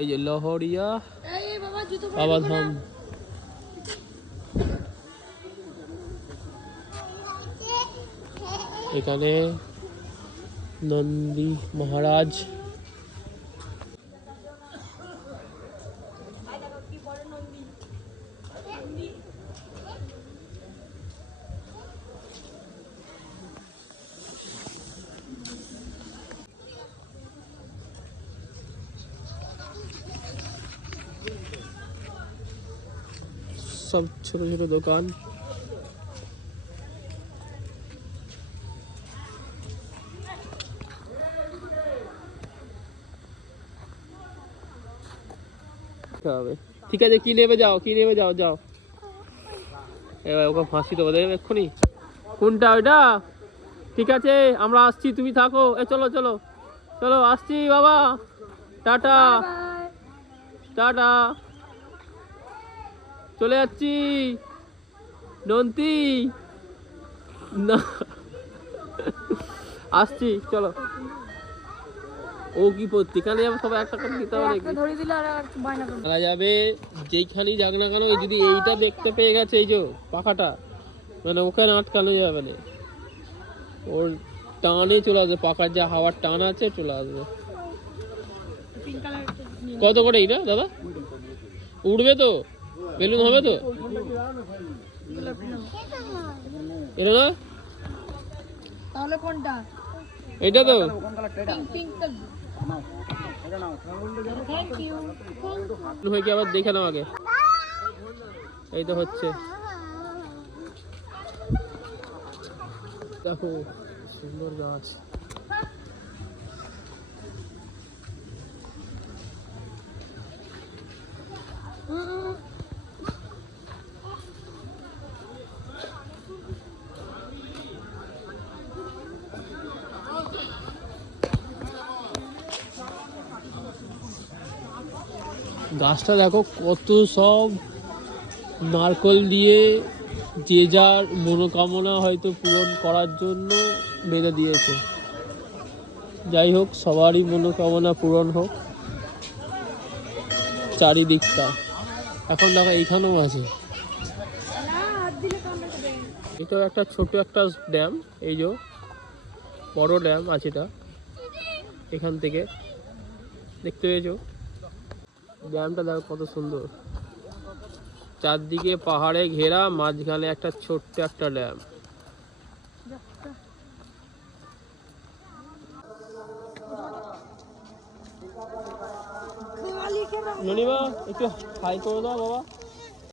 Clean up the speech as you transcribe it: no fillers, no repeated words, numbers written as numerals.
এই যে লহরিয়া বাবাধাম। এখানে নন্দী মহারাজ। সব ছোট ছোট দোকান। ঠিক আছে, কি নেবে যাও, কি নেবে যাও যাও। এবার ওকে ফাঁসি দেবো দেবে এক্ষুনি। কোনটা ওইটা? ঠিক আছে আমরা আসছি, তুমি থাকো। চলো চলো চলো, আসছি বাবা, টাটা টাটা, চলে যাচ্ছি নন্তি না, আসছি চলো। ও কি পড়তে এখানে যাবে, সবাই একটা করে দিতে হবে নাকি যাবে। যেইখানেই যাক না কেন, যদি এইটা দেখতে পেয়ে গেছে, এই যে পাখাটা, মানে ওখানে আটকানো যাবে না, ওর টানে চলে আসবে, পাখার যা হাওয়ার টান আছে চলে আসবে। কত করে এইটা দাদা? উড়বে তো, বেলুন হবে তো এটা না? তাহলে কোনটা? এইটা তো। আবার দেখে নাও আগে। এই তো হচ্ছে, দেখো সুন্দর গাছ। গাছটা দেখো কত সব নারকল দিয়ে যে যার মনোকামনা হয়তো পূরণ করার জন্য বেঁধে দিয়েছে। যাই হোক, সবারই মনোকামনা পূরণ হোক চারিদিকটা। এখন দেখো এইখানেও আছে, এটাও একটা ছোট একটা ড্যাম। এই যে বড় ড্যাম আছে এটা, এখান থেকে দেখতে পেয়েছো ড্যামটা, দেখো কত সুন্দর, চারদিকে পাহাড়ে ঘেরা, মাঝখানে একটা ছোট্ট একটা ড্যাম। ননিমা একটু হাই করে দাও বাবা।